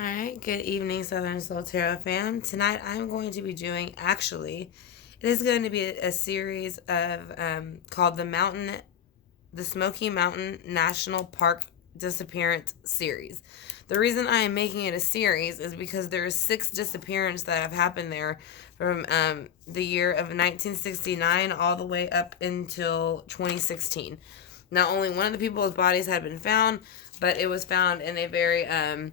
Alright, good evening, Southern Soul Tarot fam. Tonight I'm going to be doing, it is going to be a series of called the Smoky Mountain National Park Disappearance series. The reason I am making it a series is because there are 6 disappearances that have happened there from the year of 1969 all the way up until 2016. Now, only one of the people's bodies had been found, but it was found in a very um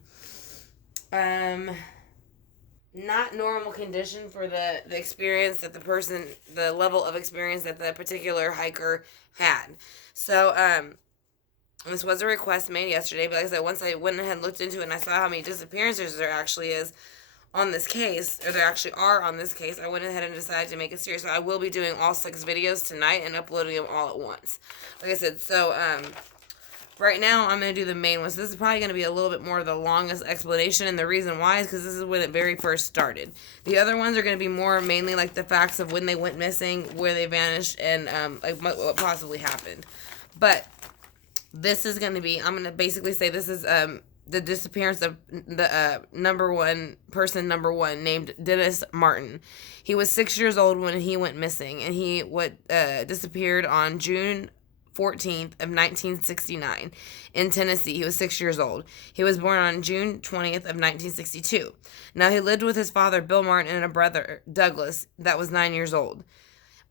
not normal condition for the experience that the level of experience that the particular hiker had. So this was a request made yesterday, but like I said, once I went ahead and looked into it and I saw how many disappearances there actually is on this case, or there actually are on this case, I went ahead and decided to make a series. So I will be doing all 6 videos tonight and uploading them all at once. Like I said, so right now, I'm going to do the main one. So this is probably going to be a little bit more of the longest explanation, and the reason why is because this is when it very first started. The other ones are going to be more mainly like the facts of when they went missing, where they vanished, and like what possibly happened. But this is going to be, I'm going to basically say this is the disappearance of the number one named Dennis Martin. He was 6 years old when he went missing, and he disappeared on June 14th of 1969 in Tennessee. He was 6 years old. He was born on June 20th of 1962. Now, he lived with his father, Bill Martin, and a brother, Douglas, that was 9 years old.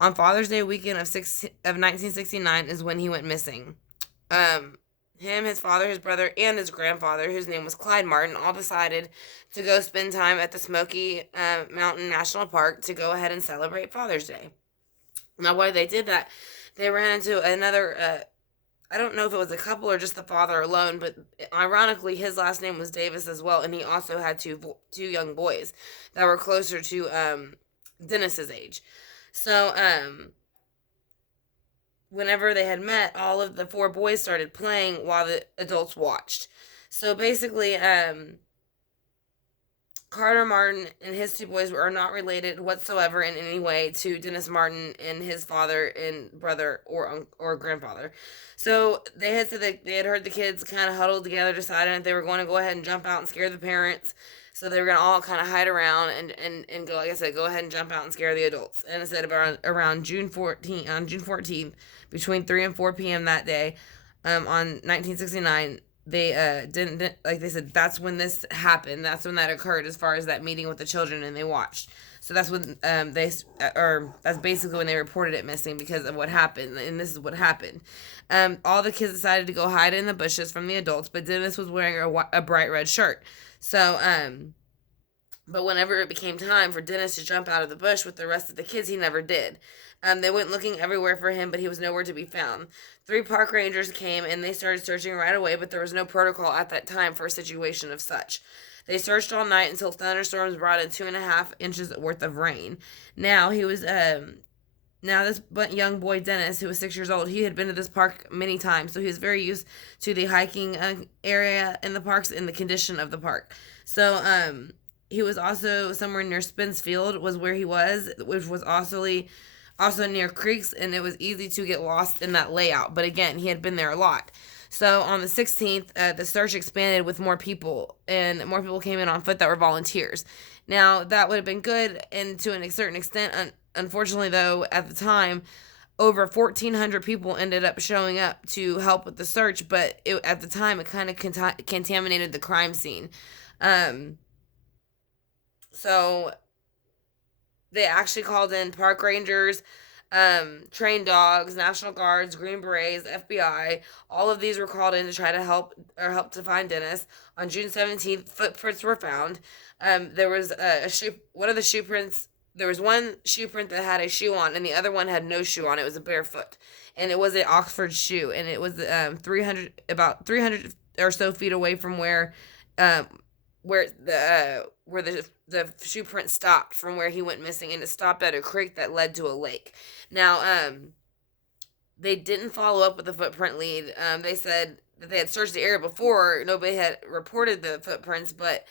On Father's Day weekend of 1969 is when he went missing. His father, his brother, and his grandfather, whose name was Clyde Martin, all decided to go spend time at the Smoky Mountain National Park to go ahead and celebrate Father's Day. Now, why they did that, they ran into another, I don't know if it was a couple or just the father alone, but ironically, his last name was Davis as well, and he also had two young boys that were closer to Dennis's age. So, whenever they had met, all of the 4 boys started playing while the adults watched. So basically, Carter Martin and his 2 boys are not related whatsoever in any way to Dennis Martin and his father and brother or grandfather. So they had said that they had heard the kids kind of huddled together, deciding that they were going to go ahead and jump out and scare the parents. So they were going to all kind of hide around and go, like I said, go ahead and jump out and scare the adults. And it said around June 14th, between 3 and 4 p.m. that day, on 1969, they didn't, like they said, that's when this happened. That's when that occurred, as far as that meeting with the children, and they watched. So that's when that's basically when they reported it missing, because of what happened. And this is what happened. All the kids decided to go hide in the bushes from the adults, but Dennis was wearing a bright red shirt. So but whenever it became time for Dennis to jump out of the bush with the rest of the kids, he never did. They went looking everywhere for him, but he was nowhere to be found. 3 park rangers came and they started searching right away, but there was no protocol at that time for a situation of such. They searched all night until thunderstorms brought in 2.5 inches worth of rain. Now this young boy Dennis, who was 6 years old, he had been to this park many times, so he was very used to the hiking area in the parks and the condition of the park. So he was also somewhere near Spinsfield was where he was, which was also near creeks, and it was easy to get lost in that layout. But again, he had been there a lot. So on the 16th, the search expanded with more people, and more people came in on foot that were volunteers. Now, that would have been good, and to a certain extent. Unfortunately, though, at the time, over 1,400 people ended up showing up to help with the search, but at the time, it kind of contaminated the crime scene. So they actually called in park rangers, trained dogs, National Guards, Green Berets, FBI. All of these were called in to try to help to find Dennis. On June 17th, footprints were found. There was there was one shoe print that had a shoe on, and the other one had no shoe on. It was a barefoot, and it was an Oxford shoe, and it was about 300 or so feet away from where the shoe print stopped from where he went missing, and it stopped at a creek that led to a lake. Now, they didn't follow up with the footprint lead. They said that they had searched the area before. Nobody had reported the footprints, but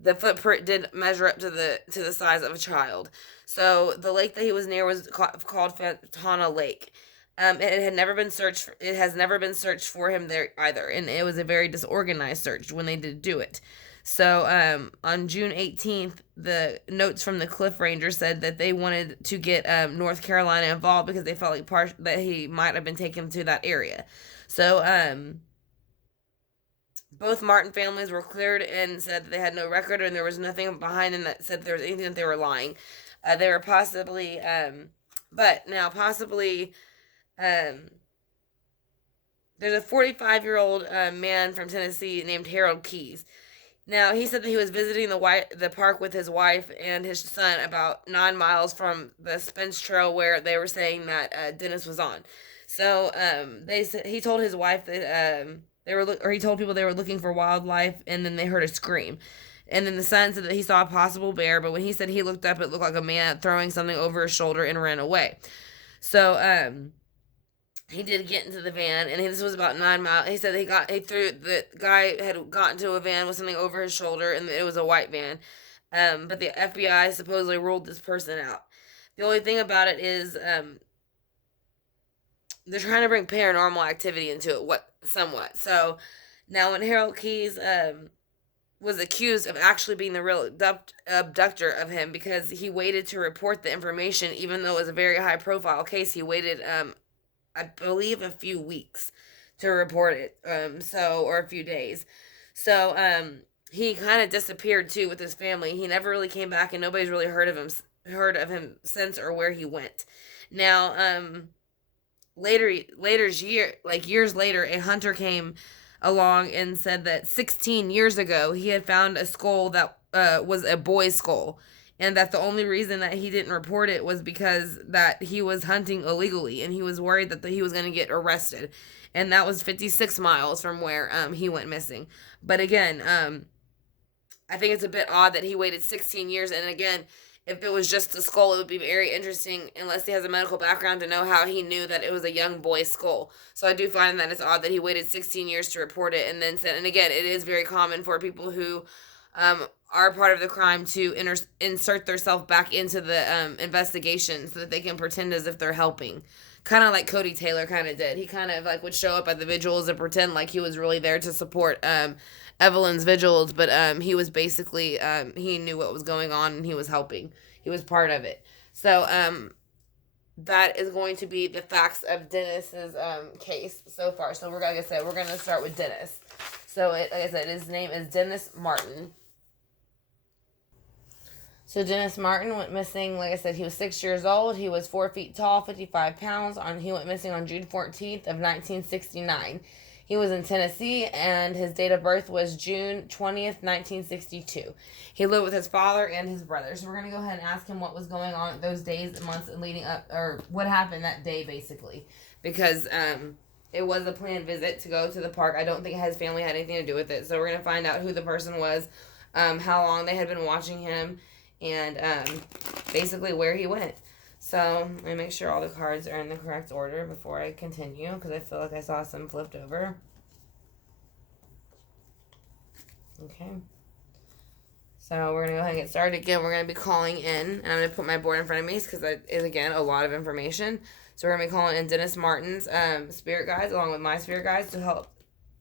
the footprint did measure up to the size of a child. So the lake that he was near was called Fontana Lake. It had never been searched. It has never been searched for him there either, and it was a very disorganized search when they did do it. So on June 18th, the notes from the Cliff Ranger said that they wanted to get North Carolina involved because they felt like that he might have been taken to that area. So both Martin families were cleared and said that they had no record and there was nothing behind them that said there was anything that they were lying. They were possibly, but now possibly, um, there's a 45-year-old man from Tennessee named Harold Keyes. Now, he said that he was visiting the park with his wife and his son about 9 miles from the Spence Trail where they were saying that Dennis was on. So he told his wife that he told people they were looking for wildlife, and then they heard a scream. And then the son said that he saw a possible bear, but when he said he looked up, it looked like a man throwing something over his shoulder and ran away. So he did get into the van, and this was about 9 miles. He said the guy had gotten to a van with something over his shoulder, and it was a white van. But the FBI supposedly ruled this person out. The only thing about it is they're trying to bring paranormal activity into it, somewhat. So now when Harold Keyes was accused of actually being the real abductor of him because he waited to report the information, even though it was a very high profile case, he waited I believe a few weeks to report it, or a few days. So he kind of disappeared too with his family. He never really came back, and nobody's really heard of him since or where he went. Now years later, a hunter came along and said that 16 years ago he had found a skull that was a boy's skull, and that the only reason that he didn't report it was because that he was hunting illegally and he was worried that he was going to get arrested, and that was 56 miles from where he went missing. But again, I think it's a bit odd that he waited 16 years, and again, if it was just a skull, it would be very interesting, unless he has a medical background, to know how he knew that it was a young boy's skull. So I do find that it's odd that he waited 16 years to report it and then said, and again, it is very common for people who are part of the crime to insert themselves back into the investigation so that they can pretend as if they're helping. Kind of like Cody Taylor kind of did. He kind of like would show up at the vigils and pretend like he was really there to support Evelyn's vigils, but he was basically he knew what was going on and he was helping. He was part of it. So that is going to be the facts of Dennis's case so far. So like I said, we're gonna start with Dennis. So like I said, his name is Dennis Martin. So Dennis Martin went missing. Like I said, he was 6 years old. He was 4 feet tall, 55 pounds. He went missing on June 14th of 1969. He was in Tennessee, and his date of birth was June 20th, 1962. He lived with his father and his brother. So we're going to go ahead and ask him what was going on those days and months leading up, or what happened that day, basically. Because it was a planned visit to go to the park. I don't think his family had anything to do with it. So we're going to find out who the person was, how long they had been watching him, and basically where he went. So let me make sure all the cards are in the correct order before I continue, because I feel like I saw some flipped over. Okay. So we're going to go ahead and get started. Again, we're going to be calling in, and I'm going to put my board in front of me because that is, again, a lot of information. So we're going to be calling in Dennis Martin's spirit guides along with my spirit guides to help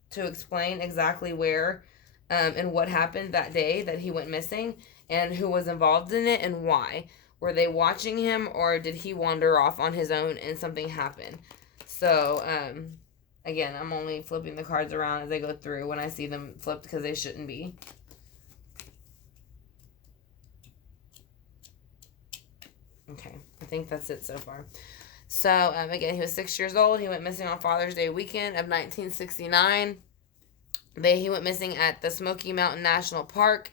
to explain exactly where and what happened that day that he went missing and who was involved in it and why. Were they watching him, or did he wander off on his own and something happened? So, again, I'm only flipping the cards around as I go through when I see them flipped because they shouldn't be. Okay, I think that's it so far. So, again, he was 6 years old. He went missing on Father's Day weekend of 1969. He went missing at the Smoky Mountain National Park.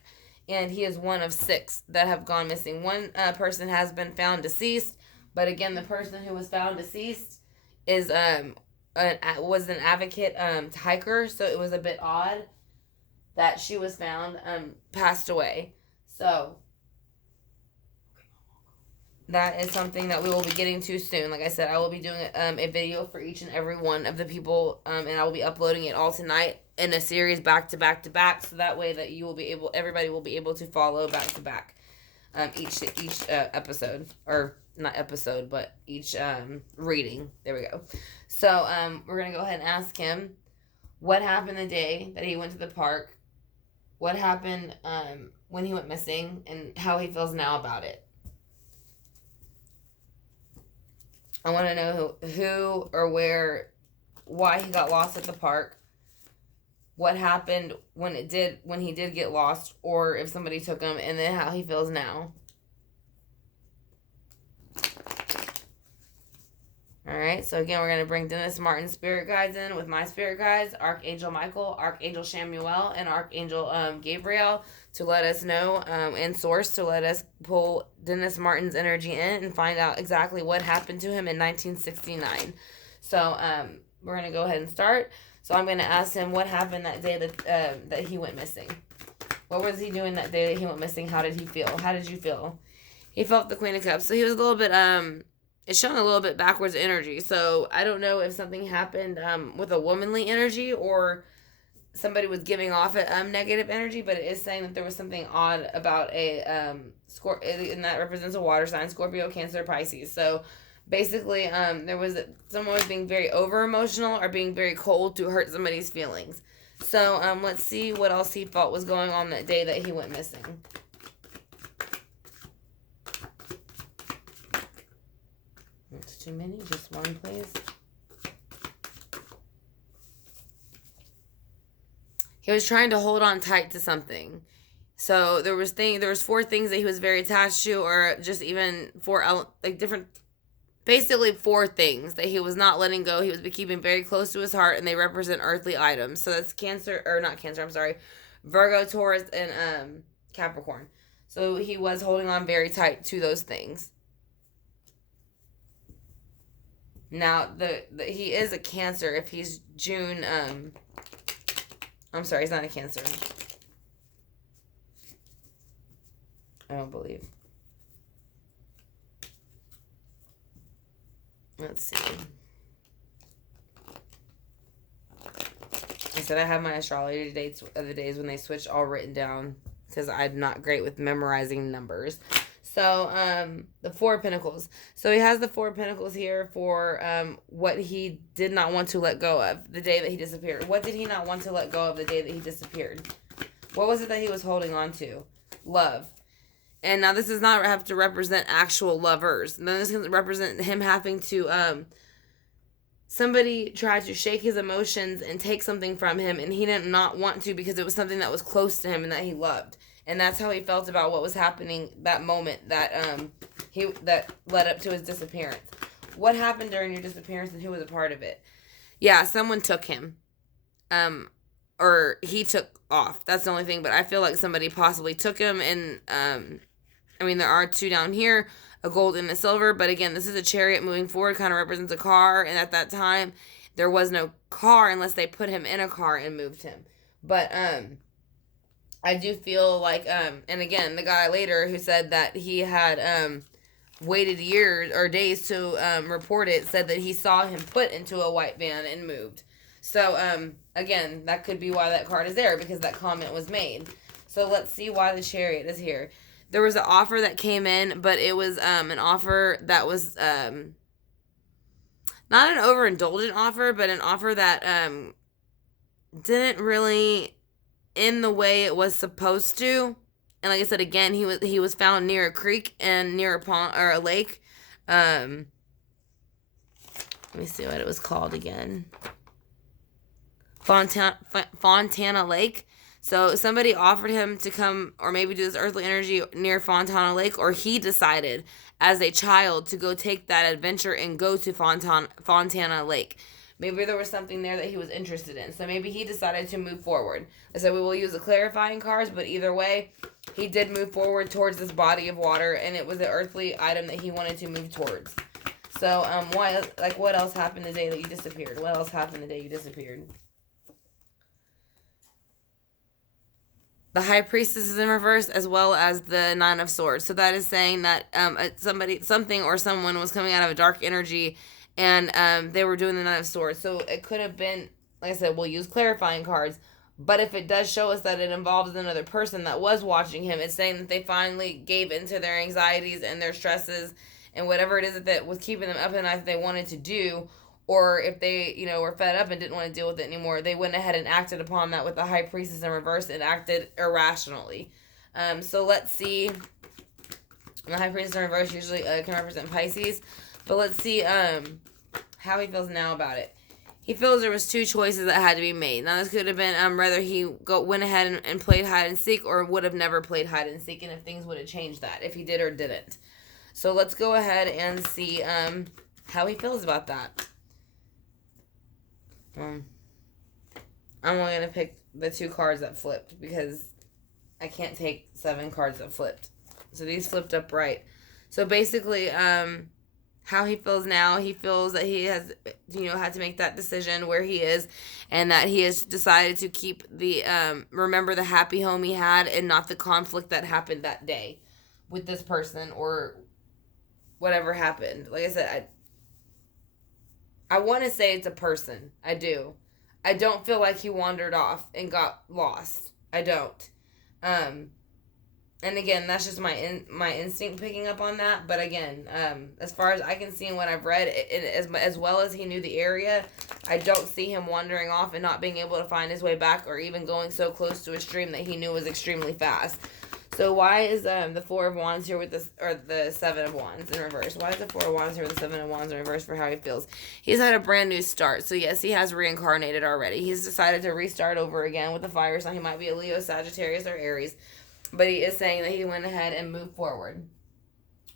And he is one of 6 that have gone missing. One person has been found deceased, but again, the person who was found deceased is was an advocate hiker, so it was a bit odd that she was found passed away. So that is something that we will be getting to soon. Like I said, I will be doing a video for each and every one of the people, and I will be uploading it all tonight in a series back to back to back, so that way that everybody will be able to follow back to back each episode, or not episode, but each reading. There we go. So we're gonna go ahead and ask him what happened the day that he went to the park, what happened when he went missing and how he feels now about it. I want to know who or where, why he got lost at the park, what happened when he did get lost, or if somebody took him, and then how he feels now. Alright, so again, we're going to bring Dennis Martin's spirit guides in with my spirit guides, Archangel Michael, Archangel Samuel, and Archangel Gabriel, to let us know, and source to let us pull Dennis Martin's energy in and find out exactly what happened to him in 1969. So we're going to go ahead and start. So I'm going to ask him what happened that day that he went missing. What was he doing that day that he went missing? How did he feel? How did you feel? He felt the Queen of Cups. So he was a little bit, it's showing a little bit backwards energy. So I don't know if something happened with a womanly energy or somebody was giving off a negative energy, but it is saying that there was something odd about a and that represents a water sign, Scorpio, Cancer, Pisces. So basically, someone was being very over emotional or being very cold to hurt somebody's feelings. So let's see what else he felt was going on that day that he went missing. That's too many. Just one, please. He was trying to hold on tight to something. So there was 4 things that he was very attached to, or just even 4 different, basically 4 things that he was not letting go. He was keeping very close to his heart, and they represent earthly items. So that's Virgo, Taurus, and Capricorn. So he was holding on very tight to those things. Now, he is a Cancer. If he's June, I'm sorry, he's not a Cancer. I don't believe. Let's see. I said I have my astrology dates of the days when they switch all written down because I'm not great with memorizing numbers. So, the 4 of Pentacles. So he has the 4 of Pentacles here for what he did not want to let go of the day that he disappeared. What did he not want to let go of the day that he disappeared? What was it that he was holding on to? Love. And now this does not have to represent actual lovers. Then this can represent him having to, somebody tried to shake his emotions and take something from him, and he did not want to because it was something that was close to him and that he loved. And that's how he felt about what was happening that moment that that led up to his disappearance. What happened during your disappearance and who was a part of it? Yeah, someone took him. Or he took off. That's the only thing. But I feel like somebody possibly took him. And, there are 2 down here, a gold and a silver. But again, this is a chariot moving forward, kind of represents a car. And at that time, there was no car unless they put him in a car and moved him. But, I do feel like, and again, the guy later who said that he had waited years or days to report it said that he saw him put into a white van and moved. So, again, that could be why that card is there, because that comment was made. So let's see why the Chariot is here. There was an offer that came in, but it was an offer that was not an overindulgent offer, but an offer that didn't really in the way it was supposed to. And like I said, again, he was found near a creek and near a pond or a lake. Let me see what it was called again. Fontana Lake. So somebody offered him to come or maybe do this earthly energy near Fontana Lake, or he decided as a child to go take that adventure and go to Fontana Lake. Maybe there was something there that he was interested in. So maybe he decided to move forward. I said we will use the clarifying cards, but either way, he did move forward towards this body of water, and it was an earthly item that he wanted to move towards. So, what else happened the day that you disappeared? What else happened the day you disappeared? The High Priestess is in reverse, as well as the Nine of Swords. So that is saying that something or someone was coming out of a dark energy, and they were doing the Nine of Swords. So it could have been, like I said, we'll use clarifying cards. But if it does show us that it involves another person that was watching him, it's saying that they finally gave into their anxieties and their stresses and whatever it is that was keeping them up at night that they wanted to do, or if they, were fed up and didn't want to deal with it anymore, they went ahead and acted upon that with the High Priestess in reverse and acted irrationally. So let's see. The High Priestess in reverse usually can represent Pisces. But let's see how he feels now about it. He feels there was two choices that had to be made. Now, this could have been whether he went ahead and played hide and seek, or would have never played hide and seek, and if things would have changed that, if he did or didn't. So let's go ahead and see how he feels about that. I'm only going to pick the 2 cards that flipped, because I can't take 7 cards that flipped. So these flipped up right. So basically, how he feels now, he feels that he has, had to make that decision where he is, and that he has decided to keep the, remember the happy home he had, and not the conflict that happened that day with this person, or whatever happened. Like I said, I want to say it's a person. I do. I don't feel like he wandered off and got lost. I don't. And again, that's just my instinct picking up on that. But again, as far as I can see and what I've read, as well as he knew the area, I don't see him wandering off and not being able to find his way back, or even going so close to a stream that he knew was extremely fast. So why is the 4 of Wands here with this, or the 7 of Wands in reverse? Why is the 4 of Wands here with the 7 of Wands in reverse for how he feels? He's had a brand new start. So yes, he has reincarnated already. He's decided to restart over again with the fire sign. He might be a Leo, Sagittarius, or Aries. But he is saying that he went ahead and moved forward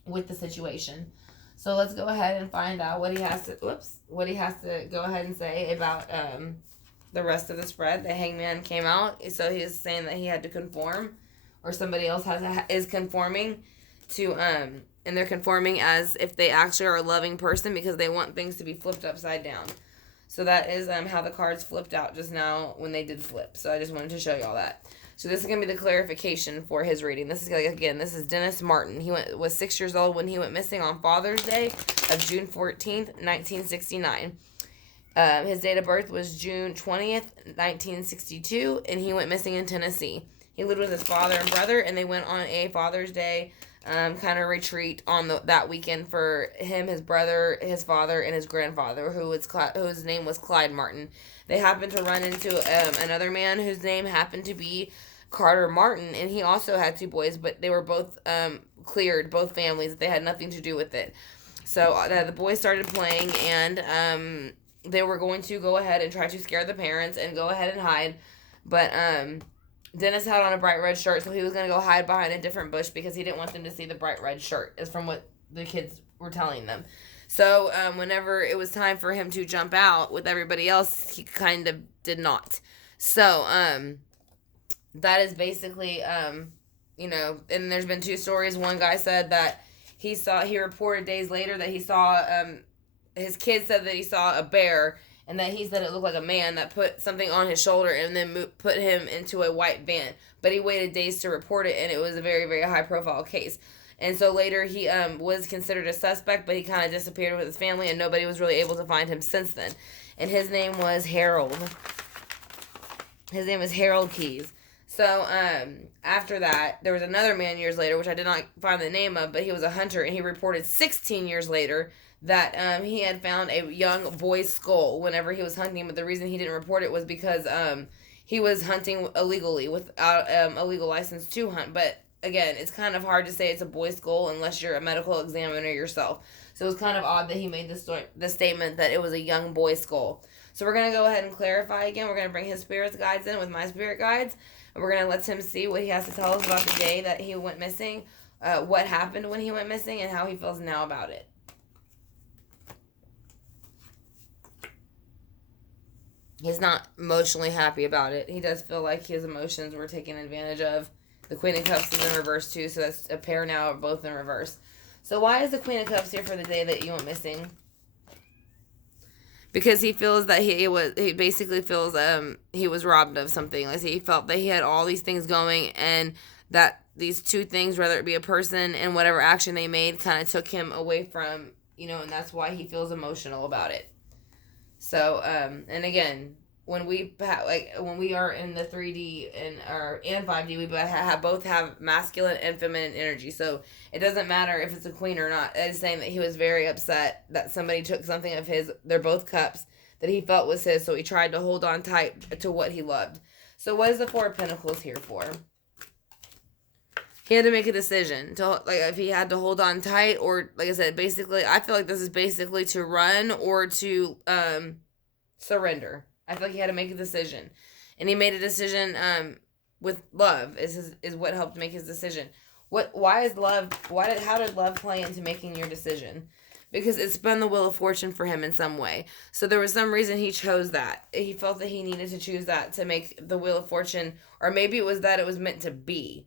with the situation. So let's go ahead and find out what he has to go ahead and say about the rest of the spread. The Hangman came out, so he's saying that he had to conform, or somebody else is conforming to and they're conforming as if they actually are a loving person, because they want things to be flipped upside down. So that is how the cards flipped out just now when they did flip. So I just wanted to show y'all that. So this is going to be the clarification for his reading. This is, again, this is Dennis Martin. He was 6 years old when he went missing on Father's Day of June 14th, 1969. His date of birth was June 20th, 1962, and he went missing in Tennessee. He lived with his father and brother, and they went on a Father's Day kind of retreat on that weekend for him, his brother, his father, and his grandfather, whose name was Clyde Martin. They happened to run into another man whose name happened to be Carter Martin, and he also had 2 boys, but they were both cleared, both families. They had nothing to do with it. So the boys started playing, and they were going to go ahead and try to scare the parents and go ahead and hide. But Dennis had on a bright red shirt, so he was going to go hide behind a different bush because he didn't want them to see the bright red shirt, is from what the kids were telling them. So whenever it was time for him to jump out with everybody else, he kind of did not. So that is basically, and there's been 2 stories. One guy said that he reported days later that he saw, his kid said that he saw a bear, and that he said it looked like a man that put something on his shoulder and then put him into a white van. But he waited days to report it, and it was a very, very high-profile case. And so later he was considered a suspect, but he kind of disappeared with his family, and nobody was really able to find him since then. And his name was Harold. His name was Harold Keyes. So after that, there was another man years later, which I did not find the name of, but he was a hunter, and he reported 16 years later that he had found a young boy's skull whenever he was hunting, but the reason he didn't report it was because he was hunting illegally without a legal license to hunt. But again, it's kind of hard to say it's a boy's skull unless you're a medical examiner yourself. So it was kind of odd that he made the statement that it was a young boy's skull. So we're going to go ahead and clarify again. We're going to bring his spirit guides in with my spirit guides. And we're going to let him see what he has to tell us about the day that he went missing, what happened when he went missing, and how he feels now about it. He's not emotionally happy about it. He does feel like his emotions were taken advantage of. The Queen of Cups is in reverse too, so that's a pair now, both in reverse. So why is the Queen of Cups here for the day that you went missing? Because he feels that he basically feels he was robbed of something. Like he felt that he had all these things going, and that these 2 things, whether it be a person and whatever action they made, kind of took him away from, and that's why he feels emotional about it. So, and again, when we are in the 3D and 5D, we both have masculine and feminine energy. So it doesn't matter if it's a queen or not. It's saying that he was very upset that somebody took something of his. They're both cups that he felt was his. So he tried to hold on tight to what he loved. So what is the Four of Pentacles here for? He had to make a decision to, like, if he had to hold on tight, or like I said, basically I feel like this is basically to run or to surrender. I feel like he had to make a decision, and he made a decision with love is what helped make his decision. Why is love, how did love play into making your decision? Because it's been the wheel of fortune for him in some way. So there was some reason he chose that. He felt that he needed to choose that to make the wheel of fortune, or maybe it was that it was meant to be.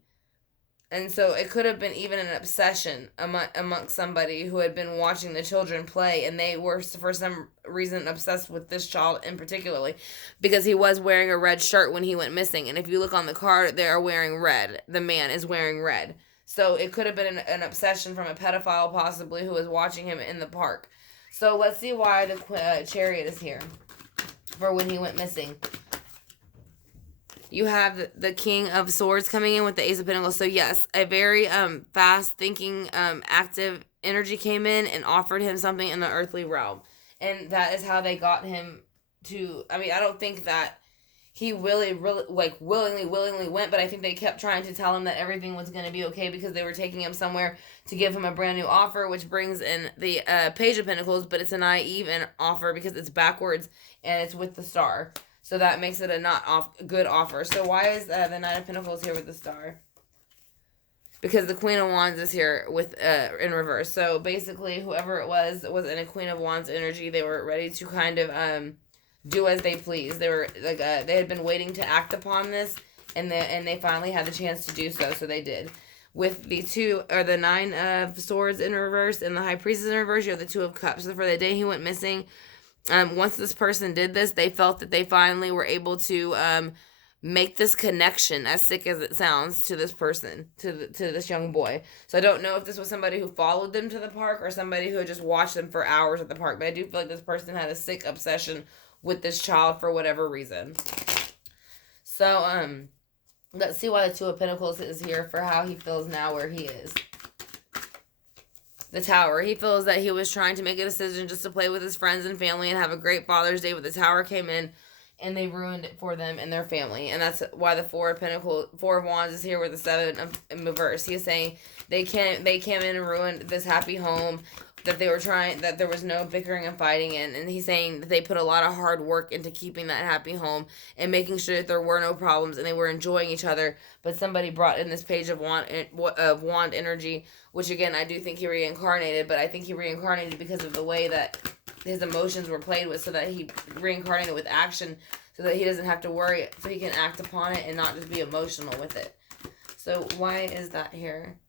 And so it could have been even an obsession amongst somebody who had been watching the children play, and they were for some reason obsessed with this child in particularly, because he was wearing a red shirt when he went missing. And if you look on the card, they are wearing red. The man is wearing red. So it could have been an obsession from a pedophile possibly who was watching him in the park. So let's see why the Chariot is here for when he went missing. You have the King of Swords coming in with the Ace of Pentacles. So yes, a very fast thinking, active energy came in and offered him something in the earthly realm. And that is how they got him to, I mean, I don't think that he willingly went, but I think they kept trying to tell him that everything was going to be okay, because they were taking him somewhere to give him a brand new offer, which brings in the Page of Pentacles, but it's a naive offer because it's backwards and it's with the star. So that makes it a not good offer. So why is the Knight of Pentacles here with the star? Because the Queen of Wands is here with in reverse. So basically, whoever it was in a Queen of Wands energy. They were ready to kind of do as they please. They were like they had been waiting to act upon this, and they finally had the chance to do so. So they did. With the Nine of Swords in reverse and the High Priestess in reverse, you have the Two of Cups. So for the day he went missing. Once this person did this, they felt that they finally were able to make this connection, as sick as it sounds, to this person, to this young boy. So I don't know if this was somebody who followed them to the park or somebody who had just watched them for hours at the park. But I do feel like this person had a sick obsession with this child for whatever reason. So let's see why the Two of Pentacles is here for how he feels now where he is. The Tower. He feels that he was trying to make a decision just to play with his friends and family and have a great Father's Day, but the Tower came in and they ruined it for them and their family. And that's why the Four of Wands is here with the Seven of reverse. He's saying they came in and ruined this happy home that they were trying, that there was no bickering and fighting in. And he's saying that they put a lot of hard work into keeping that happy home and making sure that there were no problems and they were enjoying each other. But somebody brought in this Page of Wand energy, which again, I do think he reincarnated, but I think he reincarnated because of the way that his emotions were played with, so that he reincarnated with action, so that he doesn't have to worry, so he can act upon it and not just be emotional with it. So why is that here?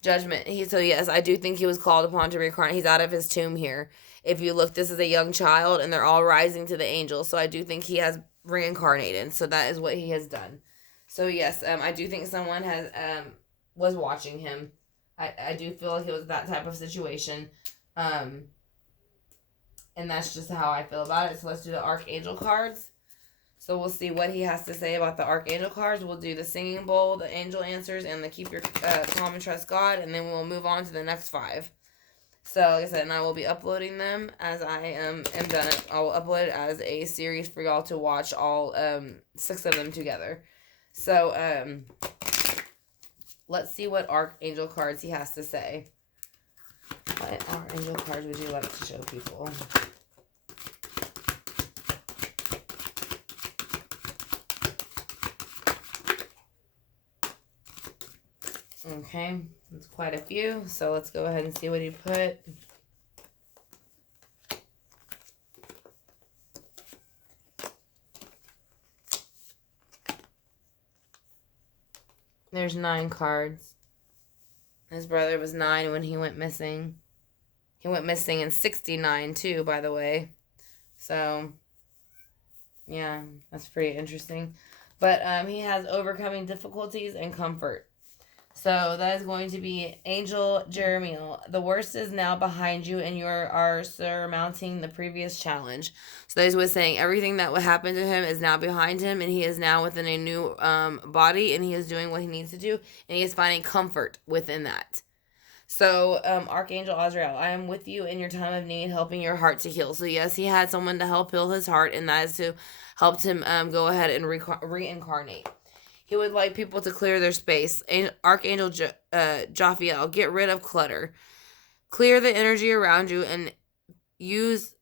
Judgment. So yes, I do think he was called upon to reincarnate. He's out of his tomb here. If you look, this is a young child, and they're all rising to the angels. So I do think he has reincarnated. So that is what he has done. So yes, I do think someone has was watching him. I do feel like it was that type of situation. And that's just how I feel about it. So let's do the Archangel cards. So we'll see what he has to say about the Archangel cards. We'll do the Singing Bowl, the Angel Answers, and the Keep Your Calm and Trust God. And then we'll move on to the next 5. So like I said, and I will be uploading them as I am done. I will upload it as a series for y'all to watch all 6 of them together. So let's see what Archangel cards he has to say. What Archangel cards would you like to show people? Okay, that's quite a few. So let's go ahead and see what he put. There's 9 cards. His brother was 9 when he went missing. He went missing in 69 too, by the way. So, yeah, that's pretty interesting. But he has overcoming difficulties and comfort. So that is going to be Angel Jeremiel. The worst is now behind you, and you are surmounting the previous challenge. So that is what saying everything that would happen to him is now behind him, and he is now within a new body, and he is doing what he needs to do, and he is finding comfort within that. So, Archangel Azrael, I am with you in your time of need, helping your heart to heal. So, yes, he had someone to help heal his heart, and that is to help him go ahead and reincarnate. He would like people to clear their space. Archangel Jophiel, get rid of clutter. Clear the energy around you and use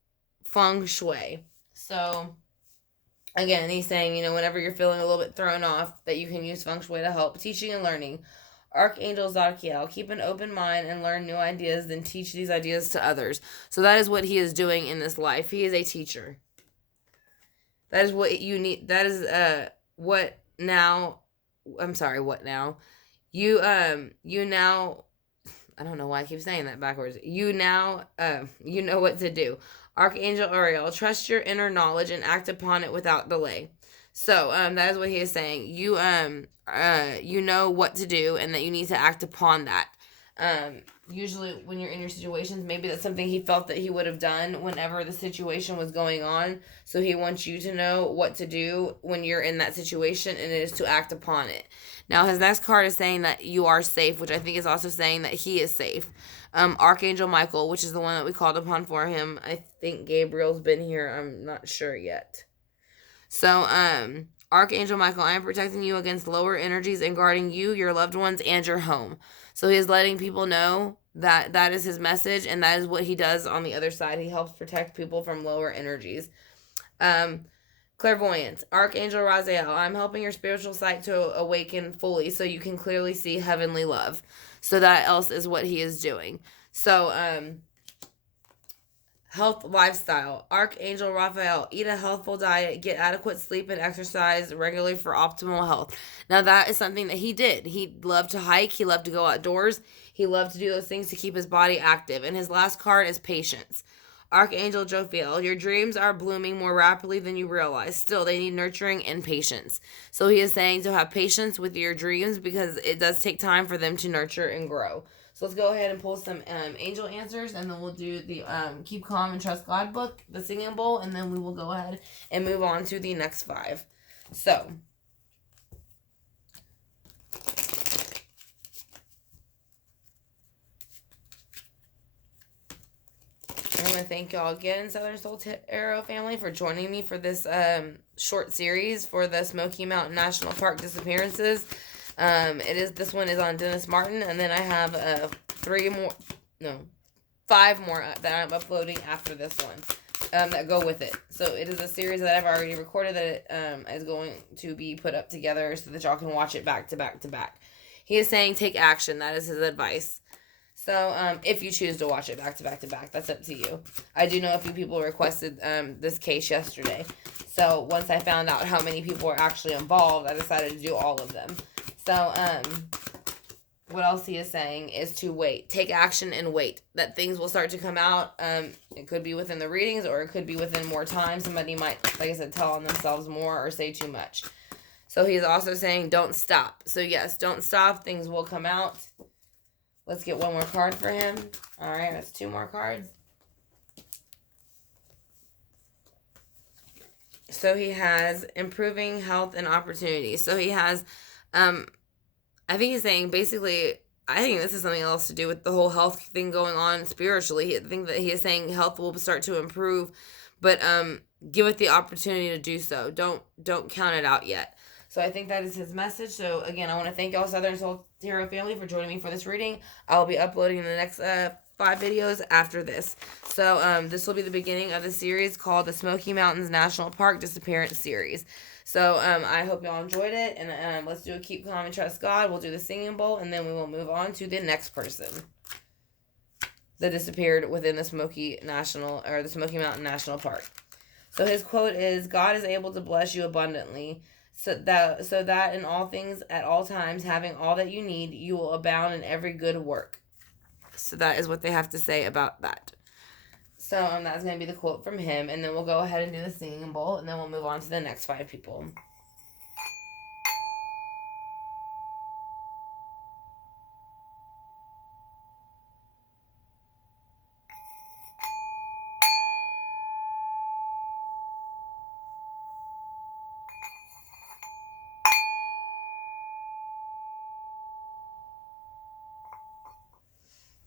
feng shui. So, again, he's saying, whenever you're feeling a little bit thrown off, that you can use feng shui to help teaching and learning. Archangel Zadkiel, keep an open mind and learn new ideas, then teach these ideas to others. So that is what he is doing in this life. He is a teacher. That is what you need. That is what now. I'm sorry, what now? You now. I don't know why I keep saying that backwards. You now you know what to do. Archangel Ariel, trust your inner knowledge and act upon it without delay. So that is what he is saying. You know what to do, and that you need to act upon that. Usually when you're in your situations, maybe that's something he felt that he would have done whenever the situation was going on. So he wants you to know what to do when you're in that situation, and it is to act upon it. Now his next card is saying that you are safe, which I think is also saying that he is safe. Archangel Michael, which is the one that we called upon for him. I think Gabriel's been here. I'm not sure yet. So, Archangel Michael, I am protecting you against lower energies and guarding you, your loved ones, and your home. So he is letting people know that that is his message, and that is what he does on the other side. He helps protect people from lower energies. Clairvoyance, Archangel Raziel, I'm helping your spiritual sight to awaken fully so you can clearly see heavenly love. So that else is what he is doing. So, health lifestyle, Archangel Raphael, eat a healthful diet, get adequate sleep and exercise regularly for optimal health. Now that is something that he did. He loved to hike, he loved to go outdoors, he loved to do those things to keep his body active. And his last card is patience. Archangel Jophiel, your dreams are blooming more rapidly than you realize. Still, they need nurturing and patience. So he is saying to have patience with your dreams, because it does take time for them to nurture and grow. So let's go ahead and pull some angel answers, and then we'll do the Keep Calm and Trust God book, the singing bowl, and then we will go ahead and move on to the next 5. So, I want to thank y'all again, Southern Soul Tarot family, for joining me for this short series for the Smoky Mountain National Park Disappearances. This one is on Dennis Martin, and then I have 5 more that I'm uploading after this one that go with it. So it is a series that I've already recorded that is going to be put up together so that y'all can watch it back to back to back. He is saying take action. That is his advice. So if you choose to watch it back to back to back, that's up to you. I do know a few people requested this case yesterday. So once I found out how many people were actually involved, I decided to do all of them. So, what else he is saying is to wait. Take action and wait. That things will start to come out. It could be within the readings, or it could be within more time. Somebody might, like I said, tell on themselves more or say too much. So he's also saying don't stop. So yes, don't stop. Things will come out. Let's get one more card for him. All right, that's 2 more cards. So he has improving health and opportunities. So he has... I think he's saying basically, I think this is something else to do with the whole health thing going on spiritually. I think that he is saying health will start to improve, but give it the opportunity to do so. Don't count it out yet. So I think that is his message. So again, I want to thank y'all Southern Soul Tarot family for joining me for this reading. I will be uploading the next 5 videos after this. So this will be the beginning of the series called the Smoky Mountains National Park Disappearance series. So I hope y'all enjoyed it, and let's do a Keep Calm and Trust God. We'll do the singing bowl, and then we will move on to the next person that disappeared within the Smoky Mountain National Park. So his quote is, God is able to bless you abundantly, so that in all things, at all times, having all that you need, you will abound in every good work. So that is what they have to say about that. So that's going to be the quote from him, and then we'll go ahead and do the singing bowl, and then we'll move on to the next 5 people.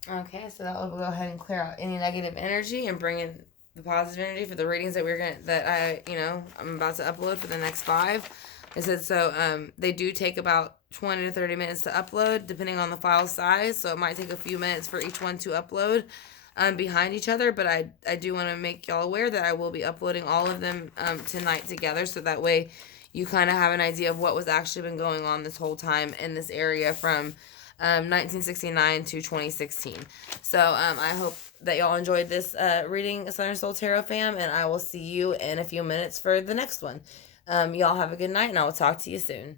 Okay, so that will go ahead and clear out any negative energy and bring in the positive energy for the readings that I'm about to upload for the next 5. It said so. They do take about 20 to 30 minutes to upload, depending on the file size. So it might take a few minutes for each one to upload behind each other. But I do want to make y'all aware that I will be uploading all of them tonight together, so that way you kind of have an idea of what was actually been going on this whole time in this area from 1969 to 2016. So I hope that y'all enjoyed this reading, Southern Soul Tarot fam, and I will see you in a few minutes for the next one. Y'all have a good night, and I will talk to you soon.